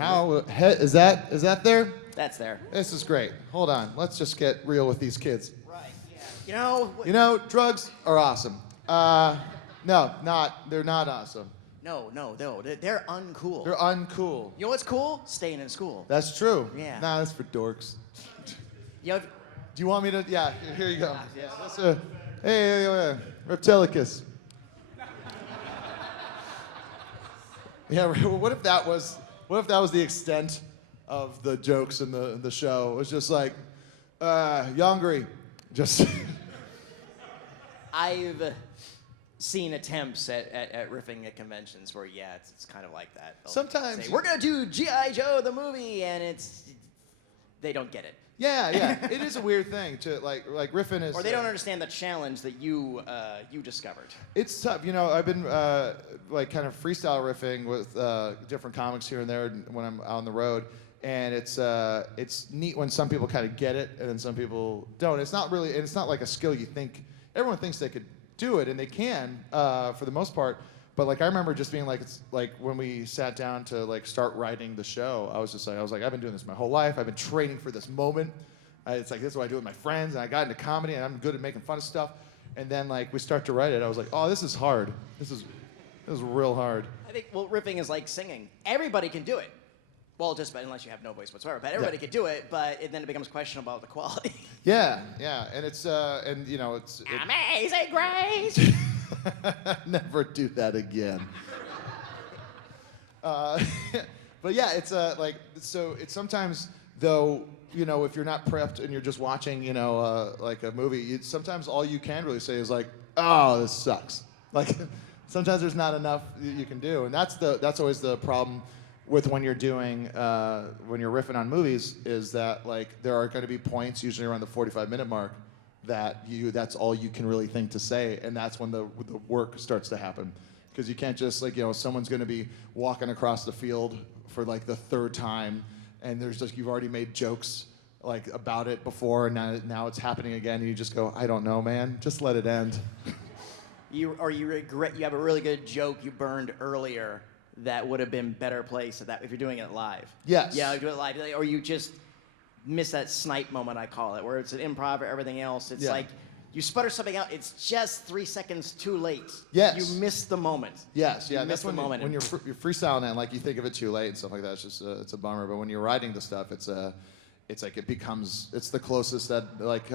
Is that there? That's there. This is great. Hold on. Let's just get real with these kids. Right, yeah. You know, drugs are awesome. No, they're not awesome. No, they're uncool. They're uncool. You know what's cool? Staying in school. That's true. Yeah. Nah, that's for dorks. You know, Do you want me to? Yeah, here you go. Yeah. That's hey, Reptilicus. Yeah, what if that was the extent of the jokes in the show? It was just like, you hungry? Just. I've seen attempts at riffing at conventions where, it's kind of like that. They'll Sometimes say, we're gonna do G.I. Joe the movie, and they don't get it. Yeah. It is a weird thing to like riffing is. Or they don't understand the challenge that you discovered. It's tough, I've been like kind of freestyle riffing with different comics here and there when I'm out on the road, and it's neat when some people kind of get it and then some people don't. It's not like a skill you think. Everyone thinks they could do it, and they can for the most part. But like I remember just being like, it's like when we sat down to like start writing the show, I was like, I've been doing this my whole life. I've been training for this moment. It's like, this is what I do with my friends, and I got into comedy, and I'm good at making fun of stuff. And then like we start to write it, I was like, oh, this is hard. This is real hard. I think, riffing is like singing. Everybody can do it. Well, just unless you have no voice whatsoever. But everybody can do it, but then it becomes questionable about the quality. Yeah, and it's it's Amazing Grace. never do that again. But yeah, it's so it's sometimes though, if you're not prepped and you're just watching, like a movie, sometimes all you can really say is like, oh, this sucks. Like sometimes there's not enough you can do, and that's always the problem with when you're doing when you're riffing on movies, is that like there are going to be points usually around the 45-minute mark that's all you can really think to say, and that's when the work starts to happen, because you can't just like someone's going to be walking across the field for like the third time, and there's just you've already made jokes like about it before, and now it's happening again, and you just go, I don't know, man, just let it end. You regret you have a really good joke you burned earlier that would have been better placed if you're doing it live. Yes. Yeah, you do it live, or you just miss that snipe moment, I call it, where it's an improv or everything else. It's like you sputter something out, it's just 3 seconds too late. Yes. You miss the moment. Yes, yeah. That's when you're freestyling and like you think of it too late and stuff like that. It's just it's a bummer. But when you're writing the stuff, it's like it's the closest that like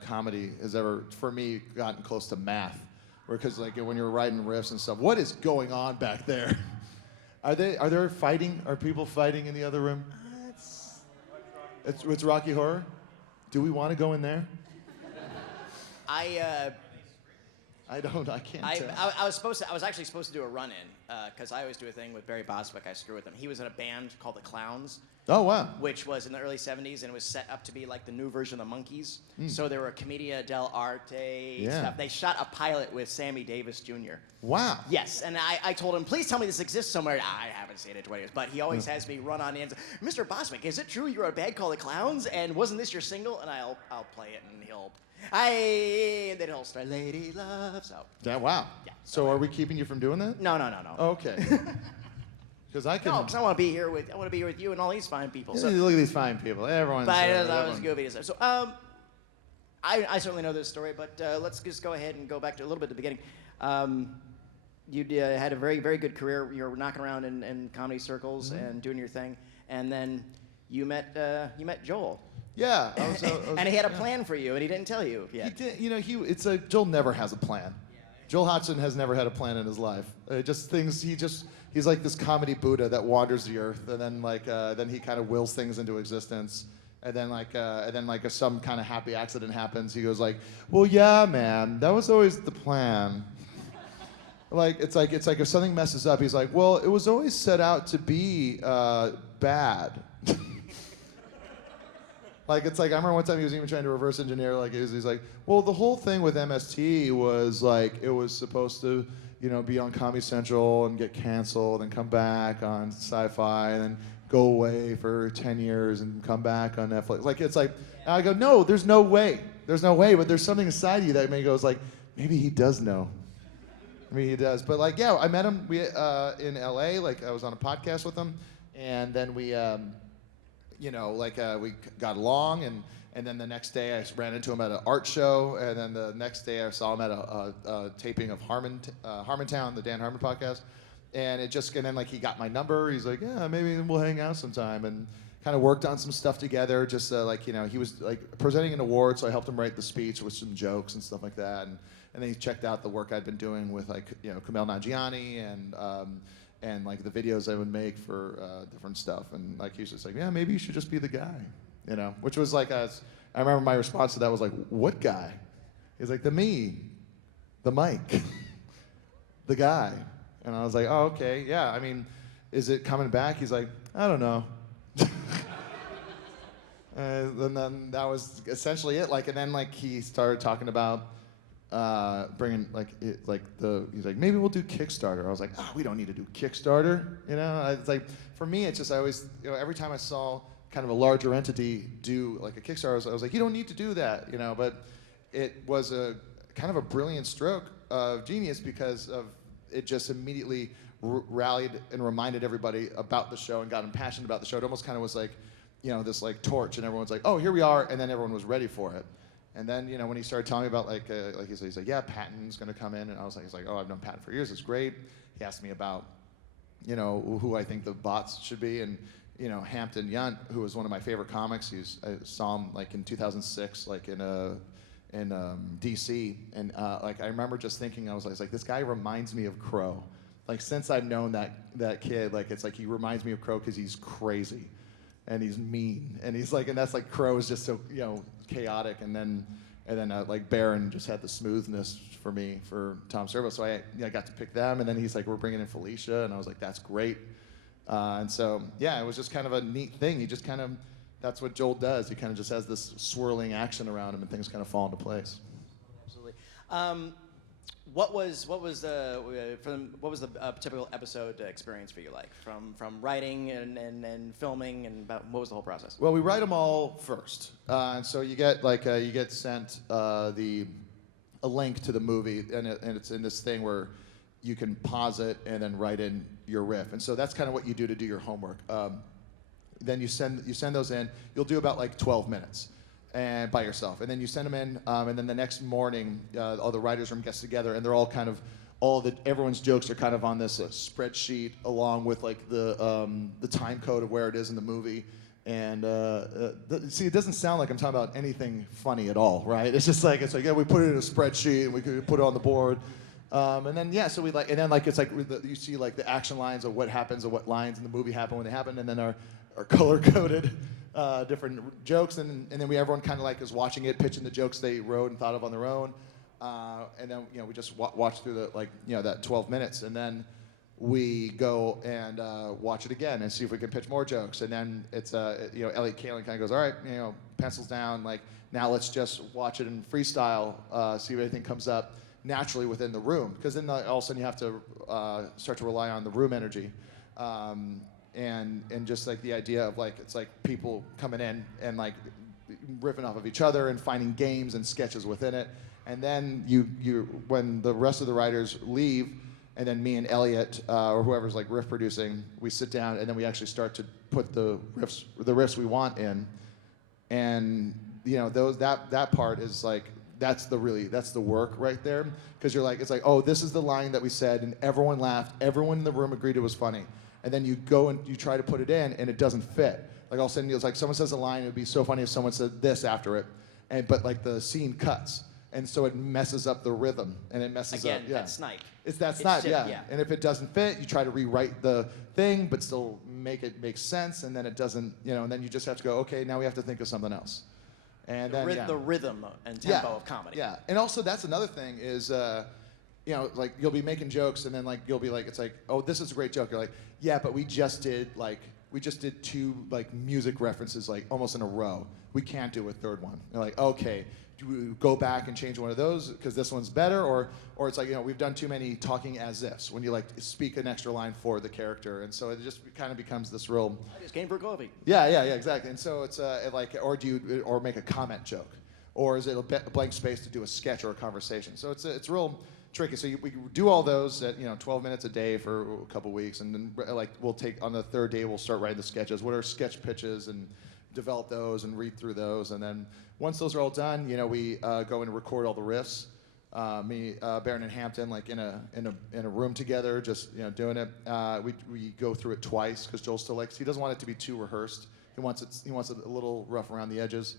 comedy has ever, for me, gotten close to math. Because like when you're writing riffs and stuff, what is going on back there? Are there fighting? Are people fighting in the other room? It's Rocky Horror. Do we want to go in there? I can't tell. I was actually supposed to do a run-in because I always do a thing with Barry Bostwick. I screw with him. He was in a band called the Clowns. Oh, wow. Which was in the early 70s, and it was set up to be like the new version of the Monkees. So there were Commedia dell'arte stuff. They shot a pilot with Sammy Davis Jr. Wow. Yes, and I told him, please tell me this exists somewhere. I haven't seen it in 20 years, but he always has me run on in. Mr. Bostwick, is it true you're a band called the Clowns, and wasn't this your single? And I'll play it, and and then he'll start, Lady Love. So. Yeah, wow. Yeah. So are we keeping you from doing that? No. Okay. Because I I want to be here with you and all these fine people. So. Look at these fine people. Everyone's. But that was goofy. So I certainly know this story, but let's just go ahead and go back to a little bit at the beginning. You had a very, very good career. You were knocking around in comedy circles and doing your thing, and then you met Joel. Yeah. And he had a plan for you, and he didn't tell you yet. He did. Joel never has a plan. Joel Hodgson has never had a plan in his life. He's like this comedy Buddha that wanders the earth, and then he kind of wills things into existence. And then if some kind of happy accident happens, he goes like, well, yeah, man, that was always the plan. It's like if something messes up, he's like, well, it was always set out to be bad. I remember one time he was even trying to reverse engineer, he's like, well, the whole thing with MST was it was supposed to, be on Comedy Central and get canceled and come back on Sci-Fi and then go away for 10 years and come back on Netflix. And I go, no, there's no way, but there's something inside you that goes maybe he does know. I mean, he does. But I met him in LA, I was on a podcast with him. and then we, you know, like we got along, and then the next day I ran into him at an art show, and then the next day I saw him at a taping of Harmontown, the Dan Harmon podcast, and then like he got my number. He's like, yeah, maybe we'll hang out sometime, and kind of worked on some stuff together. Just like, you know, he was like presenting an award, so I helped him write the speech with some jokes and stuff like that, and then he checked out the work I'd been doing with like, you know, Kumail Nanjiani and like the videos I would make for different stuff, and like he was just like, yeah, maybe you should just be the guy, you know, which was like I remember my response to that was like, what guy? He's like, the mic, the guy. And I was like, oh, okay, yeah, I mean, is it coming back? He's like, I don't know. And then that was essentially it. Like, and then like he started talking about bringing he's like, maybe we'll do Kickstarter. I was like, oh, we don't need to do Kickstarter. You know, it's like, for me, it's just, I always, you know, every time I saw kind of a larger entity do like a Kickstarter, I was like, you don't need to do that, you know. But it was a kind of a brilliant stroke of genius, because of it just immediately rallied and reminded everybody about the show and got them passionate about the show. It almost kind of was like, you know, this like torch, and everyone's like, oh, here we are, and then everyone was ready for it. And then, you know, when he started telling me about like he's like, yeah, Patton's gonna come in, and I was like, he's like, oh, I've known Patton for years, it's great. He asked me about, you know, who I think the bots should be, and you know, Hampton Yount, who was one of my favorite comics. I saw him like in 2006, like in DC, and like I remember just thinking, I was like, this guy reminds me of Crow. Like, since I've known that kid, like it's like he reminds me of Crow because he's crazy, and he's mean, and he's like, and that's like, Crow is just so, you know, chaotic, and then like Baron just had the smoothness for me for Tom Servo, so I got to pick them, and then he's like, we're bringing in Felicia, and I was like, that's great, and so yeah, it was just kind of a neat thing. He just kind of, that's what Joel does. He kind of just has this swirling action around him, and things kind of fall into place. Absolutely. What was the typical episode experience for you like, from writing and filming, and about, what was the whole process? Well, we write them all first, and so you get sent a link to the movie, and it's in this thing where you can pause it and then write in your riff, and so that's kind of what you do to do your homework. Then you send those in. You'll do about like 12 minutes. And by yourself, and then you send them in, and then the next morning, all the writers' room gets together, and they're all kind of, everyone's jokes are kind of on this spreadsheet, along with like the time code of where it is in the movie. And see, it doesn't sound like I'm talking about anything funny at all, right? It's like yeah, we put it in a spreadsheet and we could put it on the board, and then yeah, so we like, and then like it's like you see like the action lines of what happens, or what lines in the movie happen when they happen, and then our color coded. Different jokes, and then everyone kind of like is watching it, pitching the jokes they wrote and thought of on their own, and then, you know, we just watch through the, like, you know, that 12 minutes, and then we go and watch it again and see if we can pitch more jokes, and then it's you know, Elliot Kalin kind of goes, all right, you know, pencils down, like, now let's just watch it in freestyle, see if anything comes up naturally within the room, because then all of a sudden you have to start to rely on the room energy. And just like the idea of like, it's like people coming in and like riffing off of each other and finding games and sketches within it. And then when the rest of the writers leave, and then me and Elliot, or whoever's like riff producing, we sit down, and then we actually start to put the riffs we want in. And you know, that part is like, that's the work right there, because you're like, it's like, oh, this is the line that we said, and everyone laughed, everyone in the room agreed it was funny. And then you go and you try to put it in, and it doesn't fit. Like, all of a sudden, it's like someone says a line, it would be so funny if someone said this after it, but like the scene cuts, and so it messes up the rhythm, and it messes up. Again, that's snipe. That's snipe, yeah. And if it doesn't fit, you try to rewrite the thing, but still make it make sense, and then it doesn't, you know, and then you just have to go, okay, now we have to think of something else. And then the rhythm and tempo of comedy. Yeah, and also that's another thing is, you know, like you'll be making jokes, and then like you'll be like, it's like, oh, this is a great joke. You're like, yeah, but we just did two like music references like almost in a row. We can't do a third one. You're like, okay, do we go back and change one of those because this one's better, or it's like, you know, we've done too many talking as ifs when you like speak an extra line for the character, and so it just kind of becomes this real. I just came for coffee. Yeah, exactly. And so it's like, or make a comment joke, or is it a blank space to do a sketch or a conversation? So it's real tricky. So we do all those at 12 minutes a day for a couple weeks, and then like we'll take on the third day we'll start writing the sketches. What are sketch pitches and develop those and read through those, and then once those are all done, we go and record all the riffs. Me, Barron, and Hampton, like in a room together, just doing it. We go through it twice because Joel still likes. He doesn't want it to be too rehearsed. He wants it a little rough around the edges.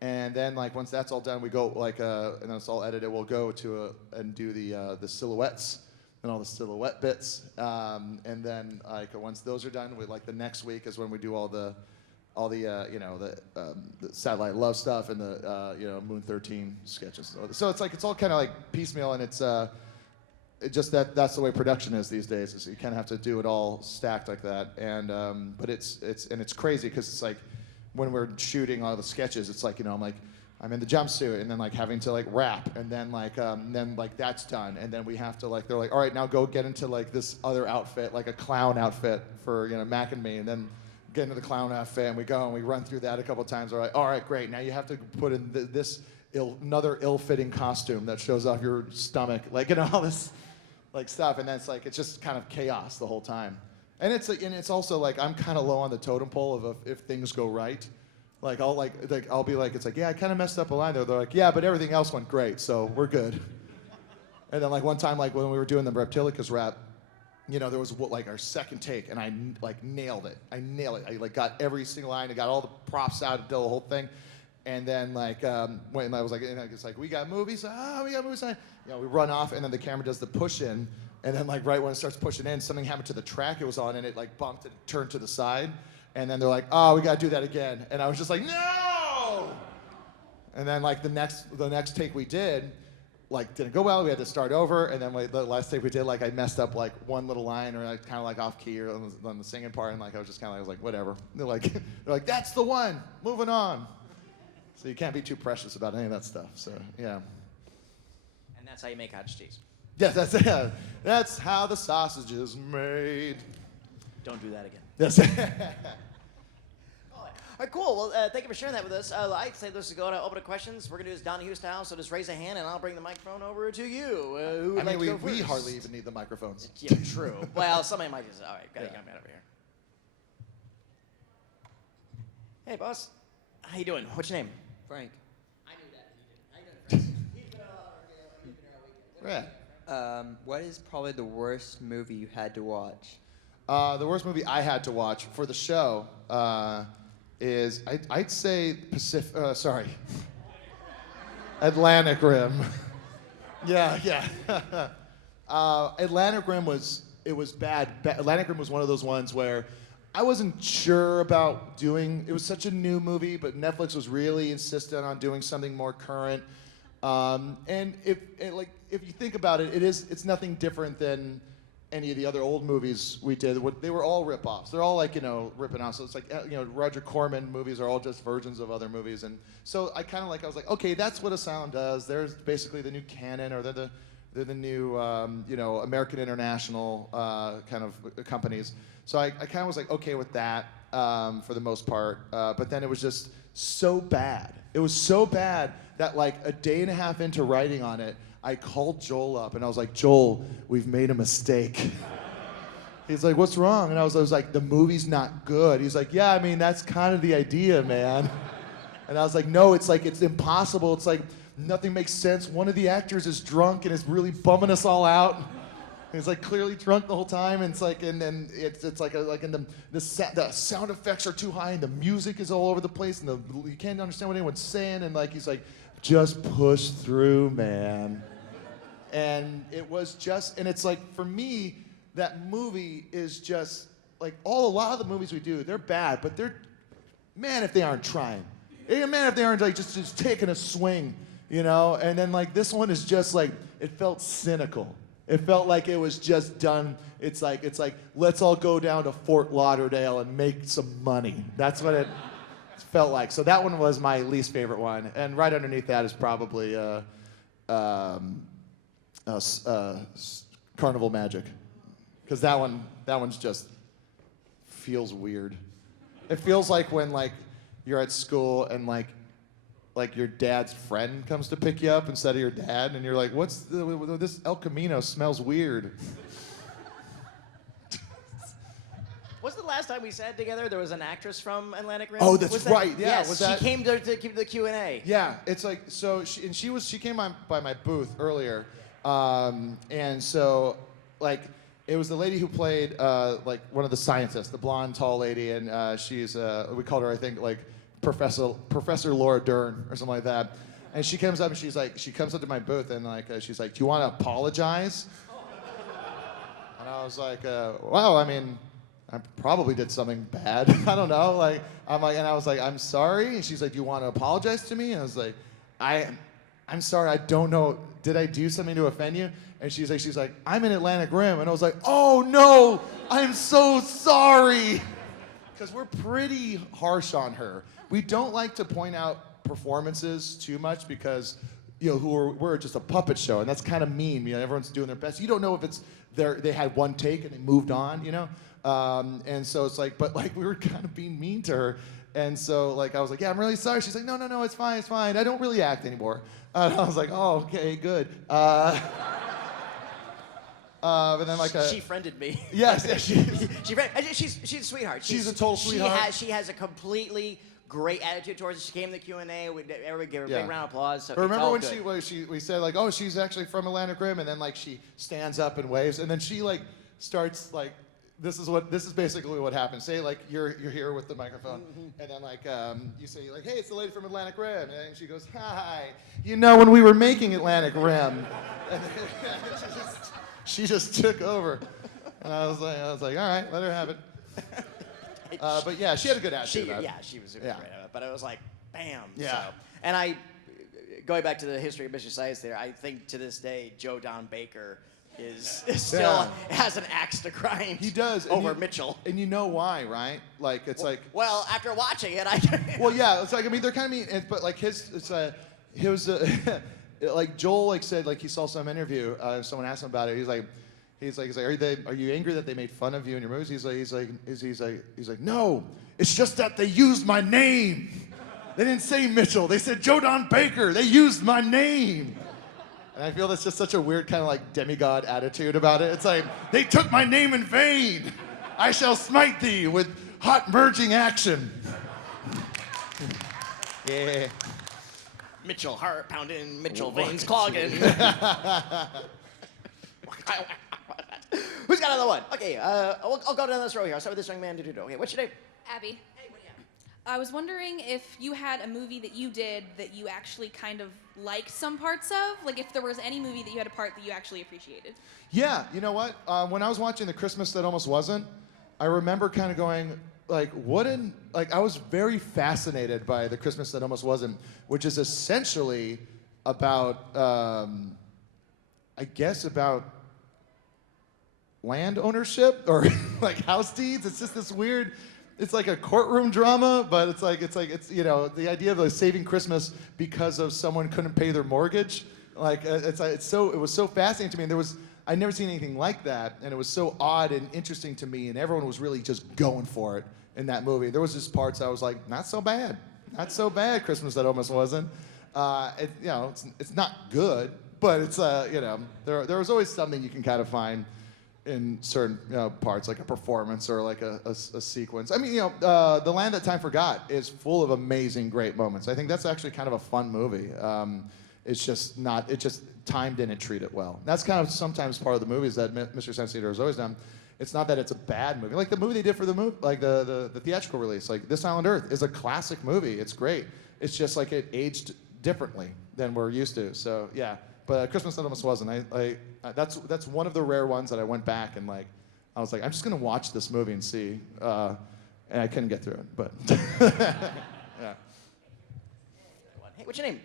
And then like once that's all done, we go like and then it's all edited. We'll go to and do the silhouettes and all the silhouette bits. And then like once those are done, we like the next week is when we do all the Satellite Love stuff and the Moon 13 sketches. So it's all kind of like piecemeal, and it's just that's the way production is these days. Is you kind of have to do it all stacked like that, and but it's crazy because it's like when we're shooting all the sketches, it's like I'm in the jumpsuit and then like having to like rap and then like that's done and then we have to like they're like all right now go get into like this other outfit like a clown outfit for Mac and me and then get into the clown outfit and we go and we run through that a couple times. All right, great. Now you have to put in this another ill-fitting costume that shows off your stomach, like all this like stuff, and then it's like it's just kind of chaos the whole time. And it's also like I'm kind of low on the totem pole of if things go right. Like I'll be like it's like yeah I kind of messed up a line there. They're like yeah but everything else went great so we're good. And then like one time like when we were doing the Reptilicus rap. There was like our second take, and I like nailed it. I like got every single line. I got all the props out, did the whole thing, and then like when I was like, it's like we got movies. We got movies. We run off, and then the camera does the push in, and then like right when it starts pushing in, something happened to the track it was on, and it like bumped and turned to the side, and then they're like, oh, we gotta do that again, and I was just like, no. And then like the next take we did. Like didn't go well. We had to start over, and then like, the last take we did, like I messed up like one little line, or like kind of like off key, or on the singing part, and like I was just kind of I was like whatever. They're like that's the one. Moving on. So you can't be too precious about any of that stuff. So yeah. And that's how you make cottage cheese. Yes, that's how the sausage is made. Don't do that again. Yes. All right, cool. Well, thank you for sharing that with us. I'd say let's go to open to questions. We're going to do this Donahue style, so just raise a hand, and I'll bring the microphone over to you. Who would like to go we first? hardly even need the microphones. Yeah, true. Well, somebody might just, all right, got to come over here. Hey, boss. How you doing? What's your name? Frank. I knew that. He's been all weekend. What is probably the worst movie you had to watch? The worst movie I had to watch for the show is I'd say Atlantic Rim. Yeah. Atlantic Rim was bad. Atlantic Rim was one of those ones where I wasn't sure about doing. It was such a new movie, but Netflix was really insistent on doing something more current. And if you think about it, it's nothing different than any of the other old movies we did. They were all rip-offs. They're all like, ripping off. So it's like, Roger Corman movies are all just versions of other movies. And so I was like, okay, that's what Asylum does. There's basically the new canon, or they're the new, American International kind of companies. So I kind of was like, okay with that for the most part. But then it was just so bad. It was so bad that like a day and a half into writing on it, I called Joel up and I was like, Joel, we've made a mistake. He's like, what's wrong? And I was like, the movie's not good. He's like, yeah, I mean, that's kind of the idea, man. And I was like, no, it's impossible. It's like, nothing makes sense. One of the actors is drunk and is really bumming us all out. And he's like clearly drunk the whole time. And it's like, and then it's like the sound effects are too high and the music is all over the place and you can't understand what anyone's saying. And like, he's like, just push through, man. And it was just, and it's like, for me, that movie is just, like, a lot of the movies we do, they're bad, but they're, man, if they aren't trying. Man, if they aren't, like, just taking a swing, And then, like, this one is just, like, it felt cynical. It felt like it was just done, it's like, let's all go down to Fort Lauderdale and make some money. That's what it felt like. So that one was my least favorite one. And right underneath that is probably, Carnival Magic, because that one's just feels weird. It feels like when like you're at school and like like your dad's friend comes to pick you up instead of your dad, and you're like, this El Camino smells weird. Was the last time we sat together? There was an actress from Atlantic Rim. Oh, that's Was that- right. Yeah, yes, was she that- came to give the Q&A. Yeah, it's like so. She came by my booth earlier, and so like it was the lady who played like one of the scientists, the blonde tall lady, and she's we called her, I think, like Professor Laura Dern or something like that. And she comes up and she comes up to my booth and like she's like, "Do you want to apologize?" And I was like, "Well, I mean, I probably did something bad. I don't know." Like and I was like, "I'm sorry." And she's like, "Do you want to apologize to me?" And I was like, I'm sorry. I don't know. Did I do something to offend you?" And she's like, "I'm in Atlantic Rim." And I was like, "Oh no, I'm so sorry." Because we're pretty harsh on her. We don't like to point out performances too much because, we're just a puppet show, and that's kind of mean. Everyone's doing their best. You don't know if it's they had one take and they moved on, and so it's like, but like we were kind of being mean to her, and so like I was like, "Yeah, I'm really sorry." She's like, No, it's fine. I don't really act anymore." And I was like, "Oh, okay, good." But then like She friended me. yes, She's a sweethart. She's a total sweetheart. She has a completely great attitude towards it. She came to the Q&A. Everybody gave her a Yeah. big round of applause. So But remember it's all when good. we said like, "Oh, she's actually from Atlantic Rim," and then like she stands up and waves, and then she like starts like, this is basically what happens. Say like you're here with the microphone, and then like you say like, "Hey, it's the lady from Atlantic Rim," and she goes, "Hi, when we were making Atlantic Rim," and she just took over, and I was like, "All right, let her have it." But yeah, she had a good attitude. She was super Yeah. great at it. But I was like, bam. Yeah. So, and going back to the history of Mr. Science Theater, I think to this day, Joe Don Baker is still has an axe to grind. He does over Mitchell. And you know why, right? Like it's like. Well, after watching it, Well, yeah, it's like, I mean, they're kind of mean, but like like Joel like said like he saw some interview, someone asked him about it. He's like, are you angry that they made fun of you in your movies? He's like, "No, it's just that they used my name. They didn't say Mitchell. They said Joe Don Baker. They used my name." And I feel that's just such a weird kind of like demigod attitude about it. It's like, they took my name in vain. I shall smite thee with hot merging action. Yeah. Mitchell heart pounding, Mitchell veins clogging. Who's got another one? Okay, I'll go down this row here. I'll start with this young man. Okay, what's your name? Abby. Hey, what do you have? I was wondering if you had a movie that you did that you actually kind of liked some parts of, like if there was any movie that you had a part that you actually appreciated. Yeah, you know what? When I was watching The Christmas That Almost Wasn't, I remember kind of going, like, I was very fascinated by The Christmas That Almost Wasn't, which is essentially about, I guess about land ownership or like house deeds. It's just this weird, it's like a courtroom drama, but it's the idea of like saving Christmas because of someone couldn't pay their mortgage. Like it was so fascinating to me. And I'd never seen anything like that, and it was so odd and interesting to me, and everyone was really just going for it in that movie. There was just parts I was like, not so bad, Christmas That Almost Wasn't. It's not good, but it's there was always something you can kind of find in certain parts, like a performance or like a sequence. I mean, The Land That Time Forgot is full of amazing, great moments. I think that's actually kind of a fun movie. Time didn't treat it well. That's kind of sometimes part of the movies that Mr. Science Theater has always done. It's not that it's a bad movie. Like the movie they did for the movie, like the theatrical release, like This Island Earth is a classic movie. It's great. It's just like it aged differently than we're used to. So yeah. But Christmas That Almost Wasn't. That's one of the rare ones that I went back and like, I was like, I'm just gonna watch this movie and see, and I couldn't get through it. But yeah. Hey, what's your name?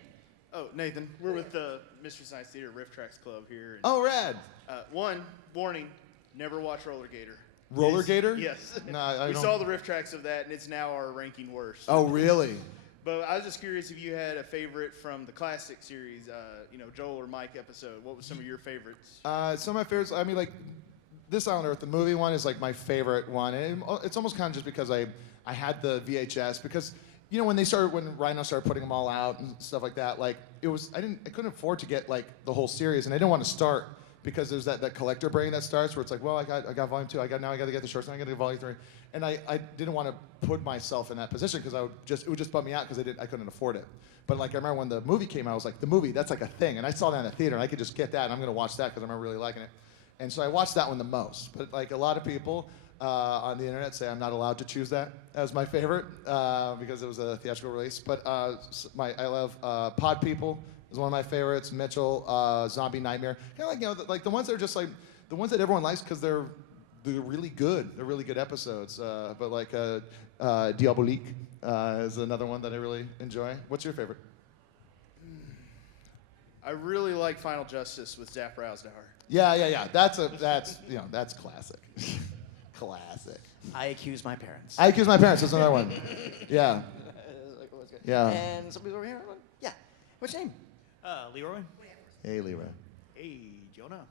Oh, Nathan. We're with the Mystery Science Theater Riff Tracks Club here. And, Oh, rad. one warning: never watch Roller Gator. Roller Gator? Yes. No, I we don't. saw the riff tracks of that, and it's now our ranking worst. Oh, really? But I was just curious if you had a favorite from the classic series, Joel or Mike episode. What was some of your favorites? Some of my favorites, I mean, like, This Island Earth, the movie one, is like my favorite one. And it's almost kind of just because I had the VHS, because when Rhino started putting them all out and stuff like that, like I couldn't afford to get like the whole series, and I didn't want to start because there's that collector brain that starts where it's like, well, I got volume 2, now I got to get the shorts, and I got to get volume 3, and I didn't want to put myself in that position because it would just bum me out because I couldn't afford it. But like I remember when the movie came out, I was like, the movie, that's like a thing, and I saw that in the theater, and I could just get that, and I'm gonna watch that because I remember really liking it, and so I watched that one the most. But like a lot of people on the internet say I'm not allowed to choose that as my favorite because it was a theatrical release. But I love Pod People is one of my favorites. Mitchell, Zombie Nightmare, kind of like the ones that are just like the ones that everyone likes because they're really good. They're really good episodes. But like Diabolique is another one that I really enjoy. What's your favorite? I really like Final Justice with Zach Brausdauer. Yeah. That's classic. Classic. I Accuse My Parents. I Accuse My Parents. That's another one. Yeah. Yeah. And somebody's over here. Yeah. What's your name? Leroy. Hey, Leroy. Hey, Jonah.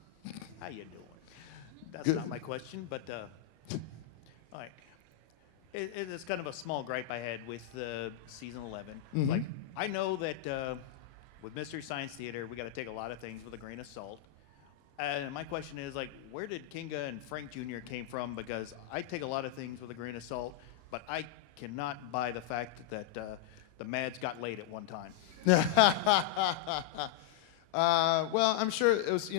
How you doing? That's Good. not my question, but all right. It's kind of a small gripe I had with season 11. Mhm. Like, I know that with Mystery Science Theater, we got to take a lot of things with a grain of salt. And my question is, like, where did Kinga and Frank Jr. came from? Because I take a lot of things with a grain of salt, but I cannot buy the fact that the Mads got laid at one time. Well, I'm sure it was,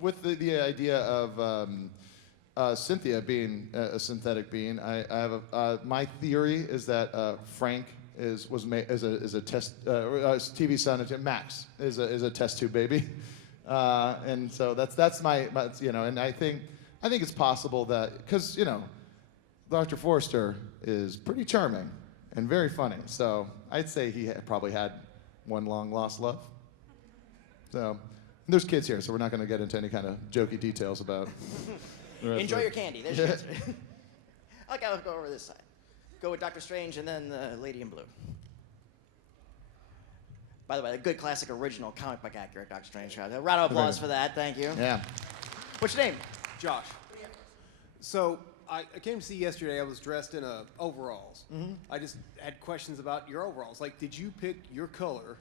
with the idea of Cynthia being a synthetic being. I have my theory is that Frank was made as a test TV son. Max is a test tube baby. And so that's my and I think it's possible that because Dr. Forster is pretty charming and very funny, so I'd say he probably had one long lost love. So there's kids here, so we're not going to get into any kind of jokey details about. Enjoy your candy. There's your answer. Okay, I'll go over this side. Go with Doctor Strange and then the Lady in Blue. By the way, a good classic original comic book accurate Doctor Strange. A round of applause for that. Thank you. Yeah. What's your name? Josh. So I came to see you yesterday. I was dressed in overalls. Mm-hmm. I just had questions about your overalls. Like, did you pick your color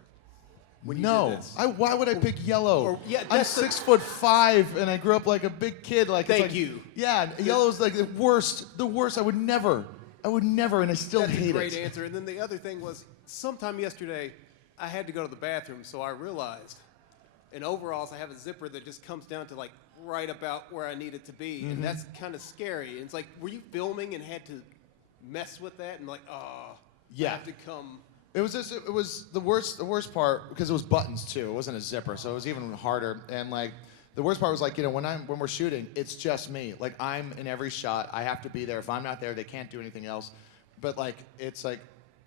when you did this? Why would I pick yellow? Yeah, I'm that's 6'5" and I grew up like a big kid. Like Thank you. Yeah, yellow's like the worst. The worst. I would never, and I still That's hate a great it. answer. And then the other thing was, sometime yesterday, I had to go to the bathroom, so I realized in overalls I have a zipper that just comes down to like right about where I need it to be, and that's kind of scary. And it's like, were you filming and had to mess with that and like, Yeah. I have to come. It was the worst part because it was buttons too. It wasn't a zipper, so it was even harder. And like the worst part was like, when we're shooting, it's just me. Like I'm in every shot. I have to be there. If I'm not there, they can't do anything else. But like it's like,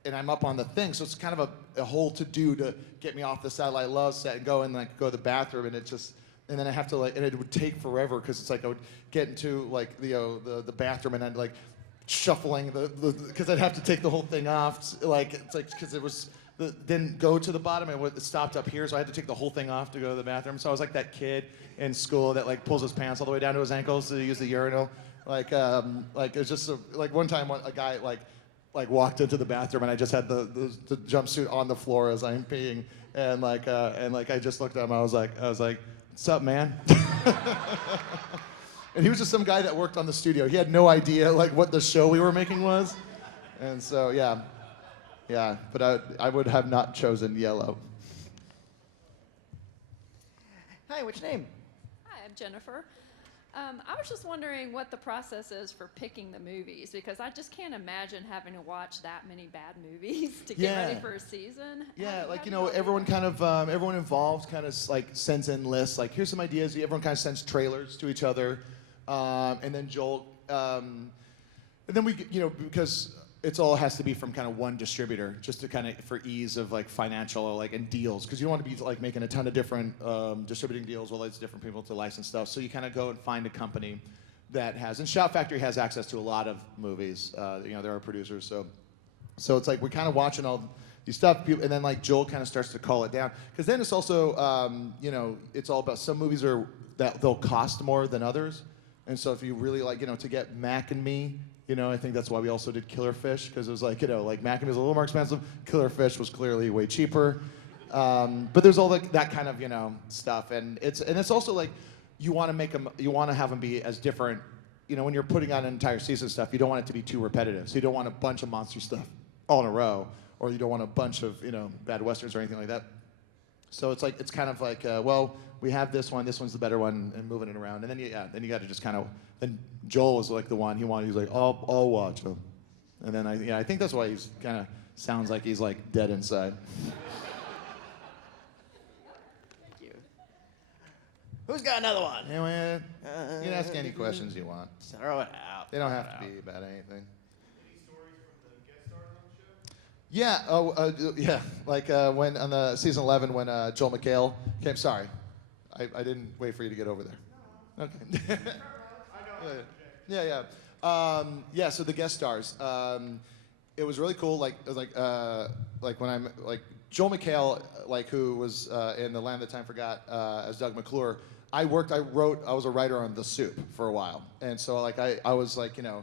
and I'm up on the thing, so it's kind of a whole to-do to get me off the Satellite Love set and go to the bathroom, and and then I have to and it would take forever because it's like I would get into like the bathroom and I'd like shuffling because I'd have to take the whole thing off, like it's like because it was then go to the bottom and it stopped up here, so I had to take the whole thing off to go to the bathroom. So I was like that kid in school that like pulls his pants all the way down to his ankles to use the urinal, like it's just like one time a guy like walked into the bathroom and I just had the jumpsuit on the floor as I'm peeing and I just looked at him. I was like, what's up, man? And he was just some guy that worked on the studio. He had no idea like what the show we were making was, and so yeah. But I would have not chosen yellow. Hi, what's your name? Hi, I'm Jennifer. I was just wondering what the process is for picking the movies, because I just can't imagine having to watch that many bad movies to get ready for a season. Yeah, everyone kind of everyone involved kind of like sends in lists. Like, here's some ideas. Everyone kind of sends trailers to each other, and then Joel, and then we, because it's all has to be from kind of one distributor, just to kind of for ease of like financial and deals, because you don't want to be like making a ton of different distributing deals with all these different people to license stuff. So you kind of go and find a company that has, and Shout Factory has access to a lot of movies. There are producers, so it's like we're kind of watching all these stuff, and then like Joel kind of starts to call it down, because then it's also it's all about some movies that they'll cost more than others, and so if you really like to get Mac and me You know, I think that's why we also did Killer Fish, because it was like, you know, like Mac and Me was a little more expensive. Killer Fish was clearly way cheaper. But there's all that kind of, you know, stuff, and it's also like you want to have them be as different. You know, when you're putting on an entire season of stuff, you don't want it to be too repetitive. So you don't want a bunch of monster stuff all in a row, or you don't want a bunch of, you know, bad westerns or anything like that. So it's kind of like, well, we have this one's the better one, and moving it around, and then you got to just kind of. Then Joel was like the one he was like, I'll watch him, and then I think that's why he's kind of sounds like he's like dead inside. Who's got another one? Anyway, you can ask any questions you want. Throw it out. They don't have to be about anything. Any stories from the guest stars on the show? Yeah. Yeah. Like when on the season 11 when Joel McHale came. Sorry, I didn't wait for you to get over there. Okay. Yeah. So the guest stars. It was really cool. Like when I'm like Joel McHale, like who was in The Land That Time Forgot as Doug McClure. I was a writer on The Soup for a while, and so like I was like, you know,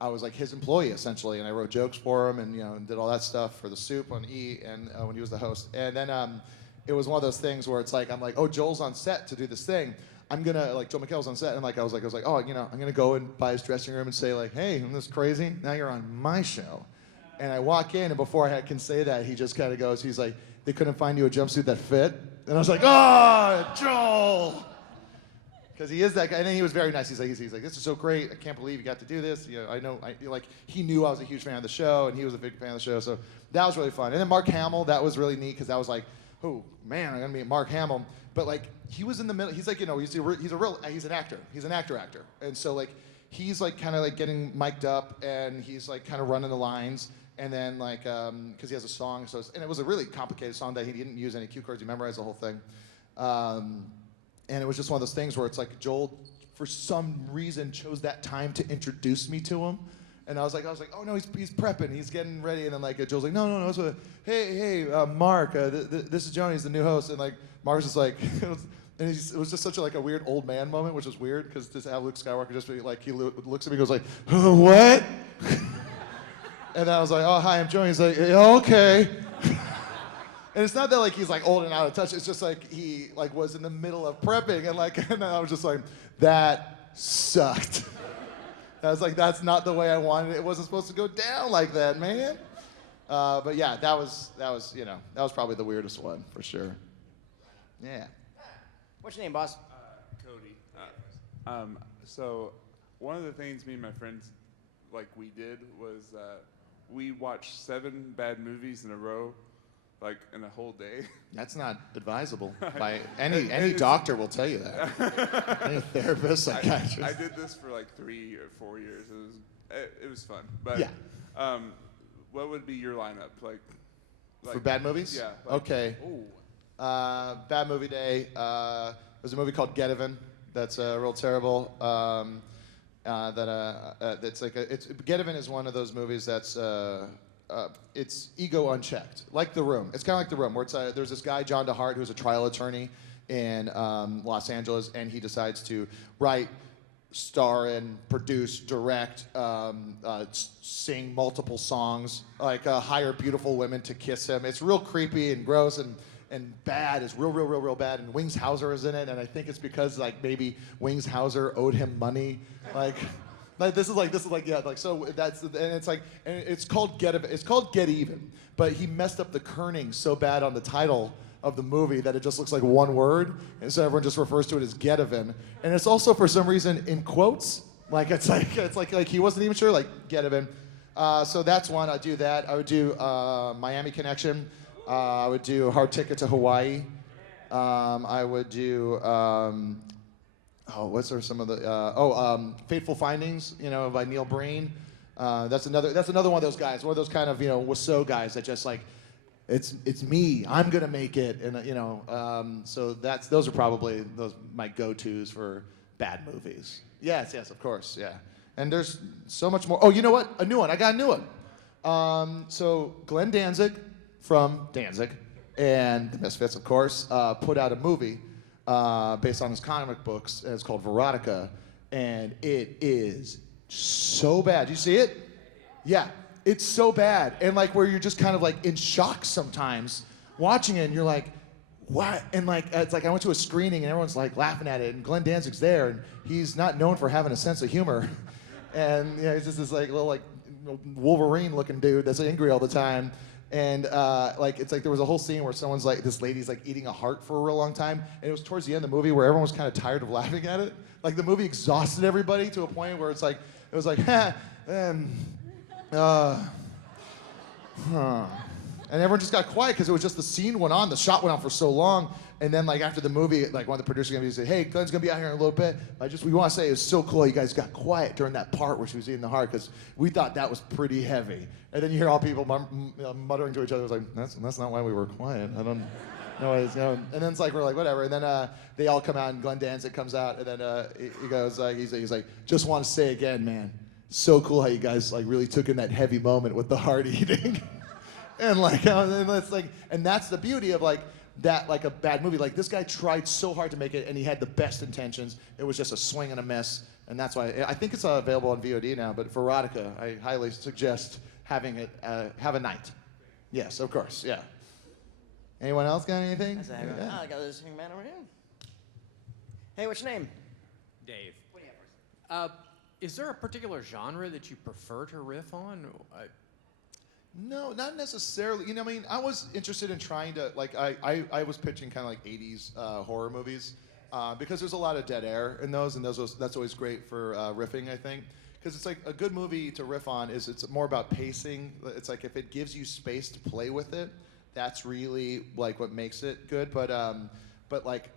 I was like his employee essentially, and I wrote jokes for him, and you know, and did all that stuff for The Soup on E, and when he was the host, and then it was one of those things where it's like I'm like, oh, Joel's on set to do this thing. I'm gonna like Joel McHale's on set, and like I was like, oh, you know, I'm gonna go and by his dressing room and say like, hey, isn't this crazy? Now you're on my show, and I walk in, and before I can say that, he just kind of goes, he's like, they couldn't find you a jumpsuit that fit, and I was like, oh, Joel. Because he is that guy, and then he was very nice. He's like, this is so great. I can't believe you got to do this. You know, like he knew I was a huge fan of the show, and he was a big fan of the show. So that was really fun. And then Mark Hamill, that was really neat because I was like, oh man, I'm gonna meet Mark Hamill. But like he was in the middle. He's like, you know, he's an actor. He's an actor. And so like he's like kind of like getting mic'd up, and he's like kind of running the lines. And then like because he has a song, and it was a really complicated song that he didn't use any cue cards. He memorized the whole thing. And it was just one of those things where it's like Joel, for some reason, chose that time to introduce me to him. And I was like, oh no, he's prepping, he's getting ready. And then like Joel's like, no, it's hey, Mark, this is Jonah, he's the new host. And like Mark's just like, it was just such a weird old man moment, which was weird because to have Luke Skywalker just be like, he looks at me, and goes like, what? And I was like, oh hi, I'm Jonah. He's like, yeah, okay. And it's not that like he's like old and out of touch. It's just like he like was in the middle of prepping, and I was just like, that sucked. I was like, that's not the way I wanted it. It wasn't supposed to go down like that, man. But yeah, that was probably the weirdest one for sure. Yeah. What's your name, boss? Cody. So one of the things me and my friends we did was we watched 7 bad movies in a row. Like in a whole day. That's not advisable. By any doctor will tell you that. Any therapist, psychiatrist. I did this for like 3 or 4 years. It was fun. But yeah. What would be your lineup like for bad movies? Yeah. Okay. Bad movie day. There's a movie called Get Even that's real terrible. Get Even is one of those movies that's. It's ego unchecked, like The Room. It's kind of like The Room, where there's this guy, John DeHart, who's a trial attorney in Los Angeles, and he decides to write, star in, produce, direct, sing multiple songs, hire beautiful women to kiss him. It's real creepy and gross and bad. It's real bad. And Wings Hauser is in it, and I think it's because maybe Wings Hauser owed him money, so that's and it's called Get Even, but he messed up the kerning so bad on the title of the movie that it just looks like one word, and so everyone just refers to it as Get Even, and it's also for some reason in quotes, it's like he wasn't even sure, Get Even. So that's one. I'd do that. I would do Miami Connection. I would do Hard Ticket to Hawaii. I would do. What's some of the Fateful Findings, by Neil Breen. That's another one of those guys, one of those kind of Wiseau guys that just it's me, I'm gonna make it, and so those are probably my go-tos for bad movies. Yes, of course, yeah. And there's so much more. Oh, you know what? A new one. I got a new one. So Glenn Danzig from Danzig and the Misfits, of course, put out a movie. Based on his comic books, and it's called Veronica, and it is So bad. You see it? Yeah, it's so bad. And like where you're just kind of like in shock sometimes watching it and you're like, what? And like, it's like I went to a screening and everyone's like laughing at it and Glenn Danzig's there and he's not known for having a sense of humor. And you know, he's just this like little like Wolverine looking dude that's angry all the time. And like it's like there was a whole scene where someone's like, this lady's like eating a heart for a real long time. And it was towards the end of the movie where everyone was kind of tired of laughing at it. Like the movie exhausted everybody to a point where it's like, it was like, huh. And everyone just got quiet because it was just the scene went on, the shot went on for so long. And then like after the movie, like one of the producers gonna say, hey, Glenn's gonna be out here in a little bit. We want to say it was so cool you guys got quiet during that part where she was eating the heart because we thought that was pretty heavy. And then you hear all people muttering to each other, it was like, that's not why we were quiet. I don't know why it's going. And then it's like, we're like, whatever. And then they all come out and Glenn Danzig comes out and then he goes, he's like, just want to say again, man, so cool how you guys like really took in that heavy moment with the heart eating. And like, and it's like, and that's the beauty of like that, like a bad movie. Like this guy tried so hard to make it, and he had the best intentions. It was just a swing and a miss, and that's why I think it's available on VOD now. But for erotica, I highly suggest having it have a night. Yes, of course, yeah. Anyone else got anything? Yeah. I got this young man over here. Hey, what's your name? Dave. What do you have first? Is there a particular genre that you prefer to riff on? No, not necessarily. You know, I mean, I was interested in trying to, like, I was pitching kind of like 80s horror movies because there's a lot of dead air in those, and that's always great for riffing, I think. Because it's like a good movie to riff on is it's more about pacing. It's like if it gives you space to play with it, that's really like what makes it good. But like,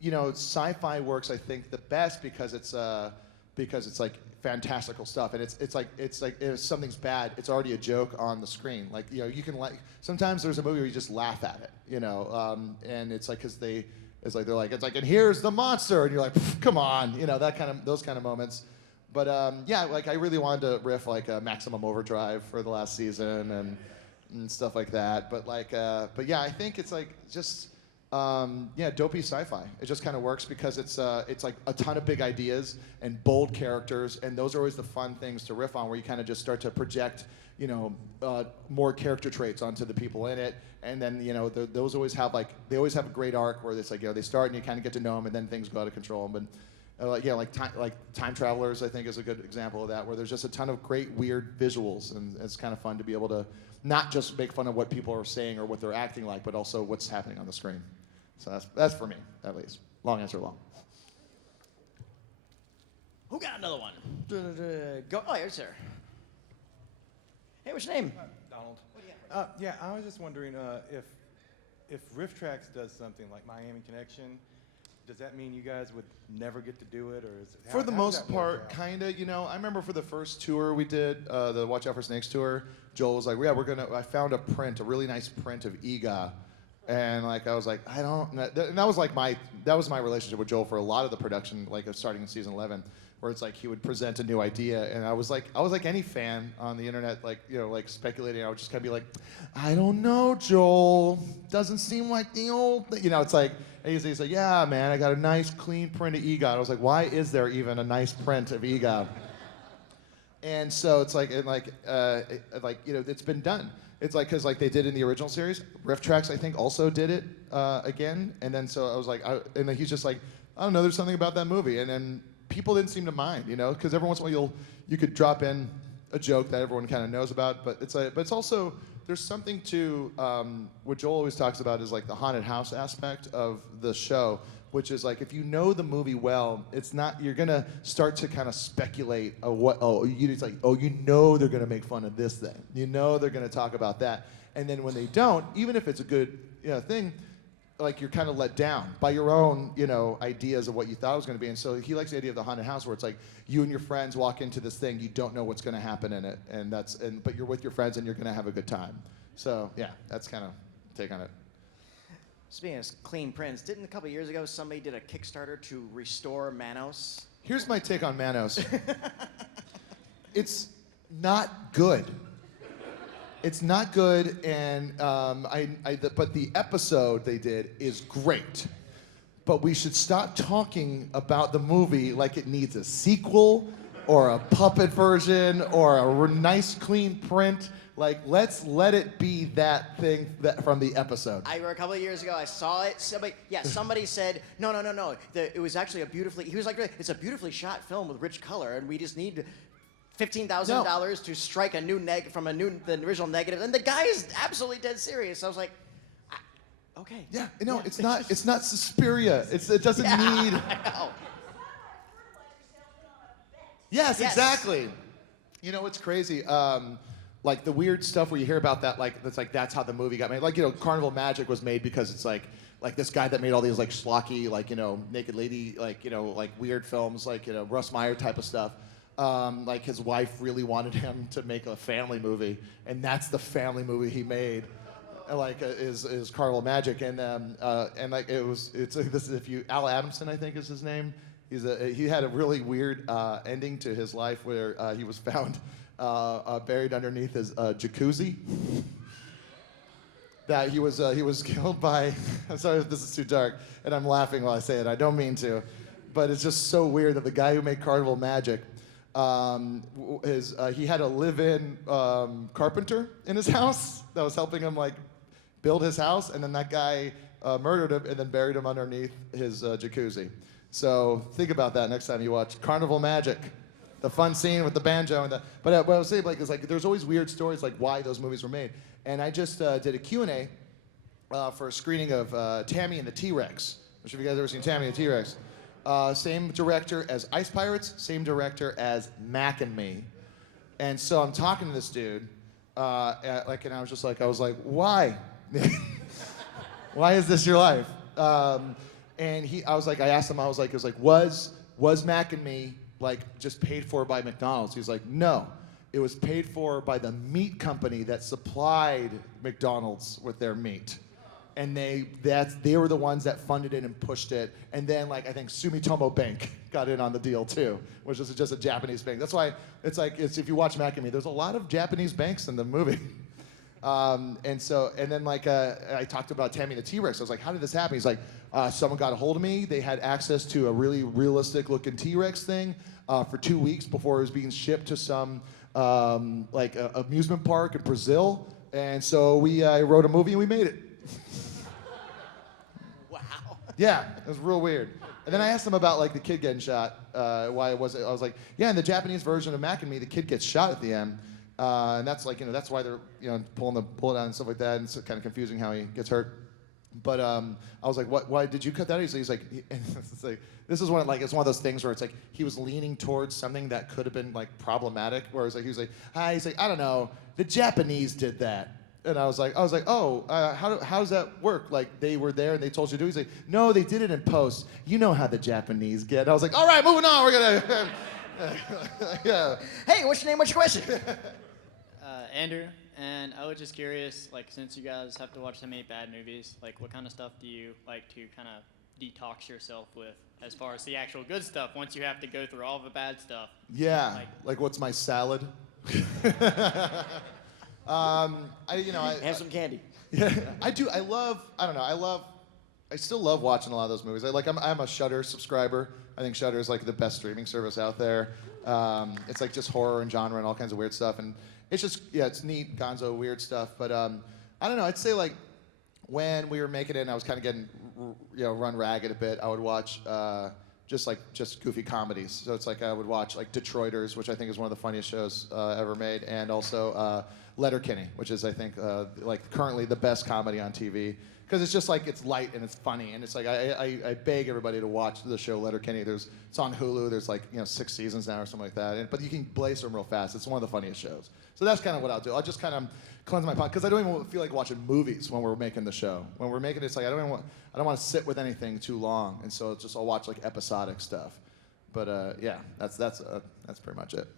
you know, sci-fi works, I think, the best because it's like fantastical stuff, and it's like if something's bad, it's already a joke on the screen. Like, you know, you can like sometimes there's a movie where you just laugh at it, you know, and it's like because it's like and here's the monster, and you're like, come on, you know, those kind of moments. But yeah, like I really wanted to riff like Maximum Overdrive for the last season and stuff like that. But like, but yeah, I think it's like just. Yeah, dopey sci-fi. It just kind of works because it's like a ton of big ideas and bold characters, and those are always the fun things to riff on, where you kind of just start to project, you know, more character traits onto the people in it, and then you know those always have they always have a great arc where it's like, you know, they start and you kind of get to know them, and then things go out of control. But yeah, like Time Travelers, I think is a good example of that, where there's just a ton of great weird visuals, and it's kind of fun to be able to not just make fun of what people are saying or what they're acting like, but also what's happening on the screen. So that's for me, at least. Long answer, long. Who got another one? Go. Oh, here's sir. Hey, what's your name? Donald. Yeah, I was just wondering if Riff Tracks does something like Miami Connection, does that mean you guys would never get to do it, or is it? For the most part, kind of. You know, I remember for the first tour we did, the Watch Out for Snakes tour, Joel was like, yeah, I found a really nice print of Ega. And like I was like, I don't know. And that was my relationship with Joel for a lot of the production, like starting in season 11, where it's like he would present a new idea, and I was like any fan on the internet, like, you know, like speculating. I would just kind of be like, I don't know, Joel. Doesn't seem like the old, you know. It's like, and he's like, yeah, man, I got a nice clean print of EGOT. I was like, why is there even a nice print of EGOT? And so it's like, you know, it's been done. It's like, because like they did in the original series, Riff Tracks I think also did it again, and then so I was like, and then he's just like, I don't know, there's something about that movie, and then people didn't seem to mind, you know, because every once in a while you could drop in a joke that everyone kind of knows about, but it's also there's something to what Joel always talks about is like the haunted house aspect of the show, which is like if you know the movie well, it's not, you're gonna start to kind of speculate it's like, you know they're gonna make fun of this thing, you know they're gonna talk about that, and then when they don't, even if it's a good, you know, thing, like you're kind of let down by your own, you know, ideas of what you thought it was going to be. And so he likes the idea of the haunted house, where it's like you and your friends walk into this thing, you don't know what's going to happen in it, but you're with your friends and you're going to have a good time. So yeah, that's kind of take on it. Speaking of clean prints, didn't a couple years ago somebody did a Kickstarter to restore Manos? Here's my take on Manos. It's not good. It's not good, and but the episode they did is great. But we should stop talking about the movie like it needs a sequel or a puppet version or a nice clean print. Like, let's let it be that thing that from the episode. I remember a couple of years ago, I saw it. Somebody said, no. It was actually he was like, it's a beautifully shot film with rich color, and we just need $15,000 to strike a new the original negative. And the guy is absolutely dead serious. I was like, okay. Yeah, no, it's not Suspiria. It doesn't need. I know. Yes, exactly. You know, it's crazy. Like the weird stuff where you hear about that, that's how the movie got made. Like, you know, Carnival Magic was made because it's like this guy that made all these like schlocky, like, you know, naked lady, like, you know, like weird films, like, you know, Russ Meyer type of stuff. Like his wife really wanted him to make a family movie, and that's the family movie he made. Like is Carnival Magic, and like Al Adamson, I think is his name. He had a really weird ending to his life where he was found buried underneath his jacuzzi. That he was killed by. I'm sorry if this is too dark, and I'm laughing while I say it. I don't mean to, but it's just so weird that the guy who made Carnival Magic, he had a live-in carpenter in his house that was helping him like build his house, and then that guy murdered him and then buried him underneath his jacuzzi. So think about that next time you watch Carnival Magic, the fun scene with the banjo and But what I was saying, like, is like there's always weird stories like why those movies were made. And I just did a Q&A for a screening of Tammy and the T-Rex. I'm sure if you guys have ever seen Tammy and the T-Rex. Same director as Ice Pirates, same director as Mac and Me. And so I'm talking to this dude, and I was like, why? Why is this your life? And I asked him, was Mac and Me like just paid for by McDonald's? He's like, no, it was paid for by the meat company that supplied McDonald's with their meat. And they were the ones that funded it and pushed it. And then I think Sumitomo Bank got in on the deal too, which is just a Japanese bank. That's why it's if you watch Mac and Me, there's a lot of Japanese banks in the movie. And then I talked about Tammy and the T-Rex. I was like, how did this happen? He's like, someone got a hold of me. They had access to a really realistic looking T-Rex thing for 2 weeks before it was being shipped to some amusement park in Brazil. And so I wrote a movie and we made it. Wow. Yeah, it was real weird. And then I asked him about the kid getting shot. Why was it? I was like, yeah, in the Japanese version of Mac and Me, the kid gets shot at the end. And that's that's why they're pulling the bullet out and stuff like that, and it's kind of confusing how he gets hurt. But I was like, why did you cut that? He's like, this is it's one of those things where it's like he was leaning towards something that could have been problematic. Whereas he was like, I don't know, the Japanese did that. And I was like, oh, how does that work? Like they were there and they told you to do. He's like, no, they did it in post. You know how the Japanese get. And I was like, all right, moving on. We're gonna. Yeah. Hey, what's your name? What's your question? Andrew, and I was just curious, since you guys have to watch so many bad movies, what kind of stuff do you like to kind of detox yourself with as far as the actual good stuff once you have to go through all the bad stuff? Yeah, what's my salad? I have some candy. Yeah, I do. I still love watching a lot of those movies. I'm a Shudder subscriber. I think Shudder is the best streaming service out there. It's just horror and genre and all kinds of weird stuff, and it's just it's neat, gonzo, weird stuff. But I don't know. I'd say when we were making it, and I was kind of getting run ragged a bit. I would watch just goofy comedies. So it's I would watch Detroiters, which I think is one of the funniest shows ever made, and also Letterkenny, which is I think currently the best comedy on TV. Because it's just it's light and it's funny, and it's I beg everybody to watch the show Letterkenny. It's on Hulu. There's 6 seasons now or something like that. But you can blaze them real fast. It's one of the funniest shows. So that's kind of what I'll do. I'll just kind of cleanse my palate because I don't even feel like watching movies when we're making the show. When we're making it, it's I don't want to sit with anything too long, and so I'll watch episodic stuff. But yeah, that's pretty much it.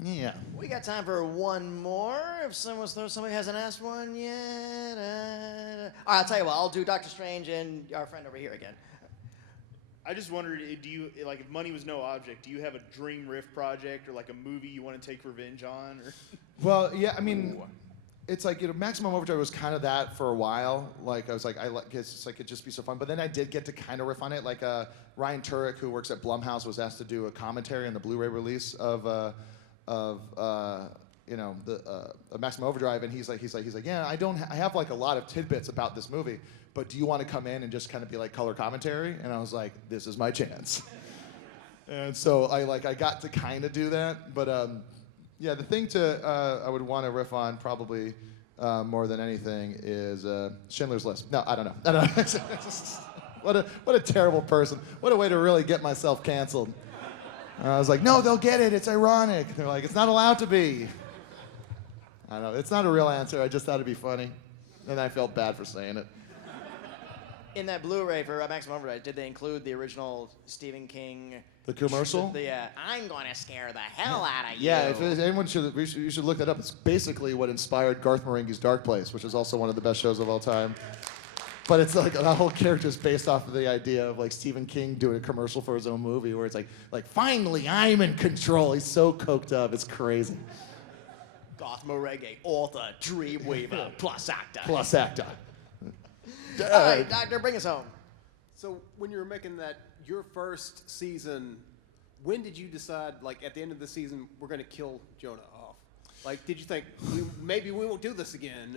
Yeah. We got time for one more. If somebody hasn't asked one yet. All right, I'll tell you what. I'll do Doctor Strange and our friend over here again. I just wondered, do you if money was no object, do you have a dream riff project or a movie you want to take revenge on? Or? Well, yeah. I mean, it's like, Maximum Overdrive was kind of that for a while. Like, I was like, it's just like, it'd just be so fun. But then I did get to kind of riff on it. Like, Ryan Turek, who works at Blumhouse, was asked to do a commentary on the Blu-ray release of Maximum Overdrive, and he's like, yeah, I have like a lot of tidbits about this movie, but do you want to come in and just kind of be like color commentary? And I was like, this is my chance. And so I got to kind of do that, but yeah, the thing I would want to riff on probably more than anything is Schindler's List. No, I don't know. What a terrible person. What a way to really get myself canceled. I was like, no, they'll get it. It's ironic. They're like, it's not allowed to be. I don't know. It's not a real answer. I just thought it'd be funny, and I felt bad for saying it. In that Blu-ray for Maximum Overdrive, did they include the original Stephen King? The commercial? I'm going to scare the hell out of you. Yeah, if anyone you should look that up. It's basically what inspired Garth Marenghi's Dark Place, which is also one of the best shows of all time. But it's like the whole character is based off of the idea of like Stephen King doing a commercial for his own movie, where it's like finally I'm in control. He's so coked up, it's crazy. Garth Marenghi, author, dreamweaver, plus actor. Plus actor. All right, Doctor, bring us home. So when you were making your first season, when did you decide, like at the end of the season, we're going to kill Jonah off? Like, did you think maybe we won't do this again?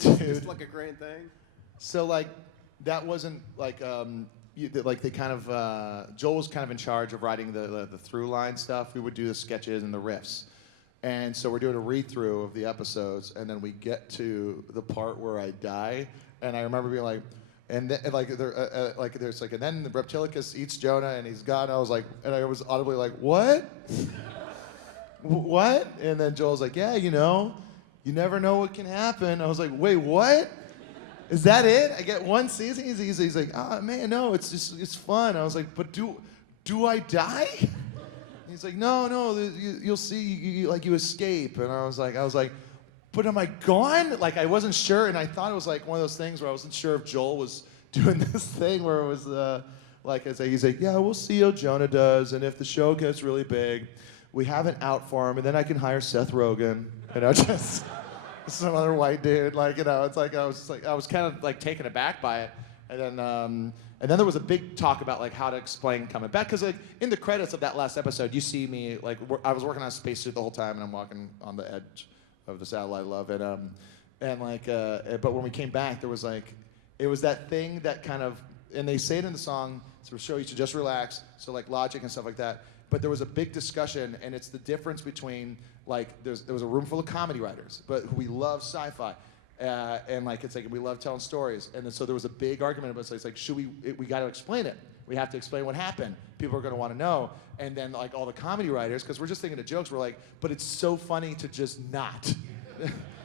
Just like a grand thing. So like that wasn't like they kind of Joel was kind of in charge of writing the through line stuff. We would do the sketches and the riffs, and so we're doing a read through of the episodes, and then we get to the part where I die. And I remember being like, and then, there's like, and then the Reptilicus eats Jonah and he's gone. I was like, and I was audibly like, what? What? And then Joel's like, yeah, you never know what can happen. I was like, wait, what? Is that it? I get one season? He's like, oh man, no, it's fun. I was like, but do I die? He's like, no, you'll see, you escape. And I was like, but am I gone? Like, I wasn't sure, and I thought it was like one of those things where I wasn't sure if Joel was doing this thing where it was like, he's like, yeah, we'll see how Jonah does, and if the show gets really big, we have an out for him, and then I can hire Seth Rogen, just some other white dude, it's like I was kind of like taken aback by it, and then there was a big talk about like how to explain coming back, because like in the credits of that last episode, you see me like I was working on a spacesuit the whole time, and I'm walking on the edge of the satellite love, but when we came back, there was like, it was that thing that kind of, and they say it in the song, to show you to just relax, so like Logic and stuff like that, but there was a big discussion, and it's the difference between, like, there was a room full of comedy writers, but we love sci-fi, and like, it's like, we love telling stories, and then, so there was a big argument about, it's like, we got to explain it. We have to explain what happened. People are going to want to know. And then like all the comedy writers, because we're just thinking of jokes, we're like, but it's so funny to just not.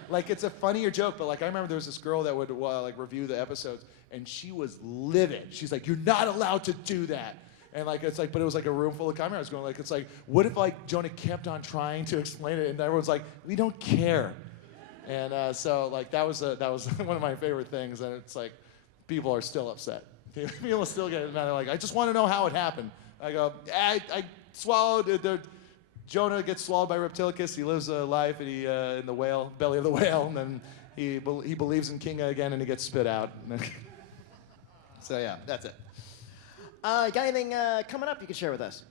Like, it's a funnier joke, but like I remember there was this girl that would like review the episodes, and she was livid. She's like, you're not allowed to do that. And like, it's like, but it was like a room full of comedy writers going like, it's like, what if like Jonah kept on trying to explain it, and everyone's like, we don't care. And so like that was one of my favorite things, and it's like, people are still upset. People still get mad. They're like, I just want to know how it happened. I go, I swallowed. Jonah gets swallowed by Reptilicus. He lives a life in the belly of the whale, and then he believes in Kinga again, and he gets spit out. So yeah, that's it. You got anything coming up you can share with us?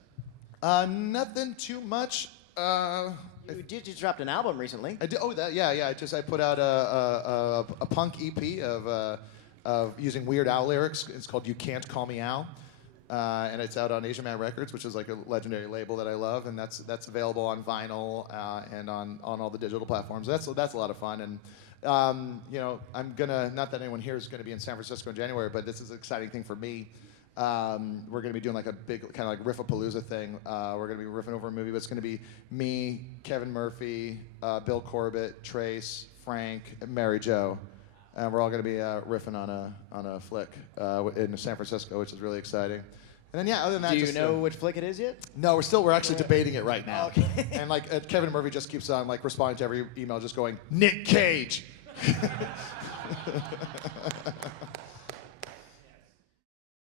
Nothing too much. You just dropped an album recently. I did. Oh, yeah. I put out a punk EP of using Weird Al lyrics. It's called You Can't Call Me Al. And it's out on Asian Man Records, which is like a legendary label that I love, and that's available on vinyl and on all the digital platforms. That's a lot of fun, and I'm gonna, not that anyone here is gonna be in San Francisco in January, but this is an exciting thing for me. We're gonna be doing like a big kind of like Riffapalooza thing. We're gonna be riffing over a movie, but it's gonna be me, Kevin Murphy, Bill Corbett, Trace, Frank, and Mary Jo. And we're all going to be riffing on a flick in San Francisco, which is really exciting. And then other than that, do you know which flick it is yet? No, we're actually debating it right now. Okay. And like Kevin Murphy just keeps on like responding to every email, just going, Nick Cage.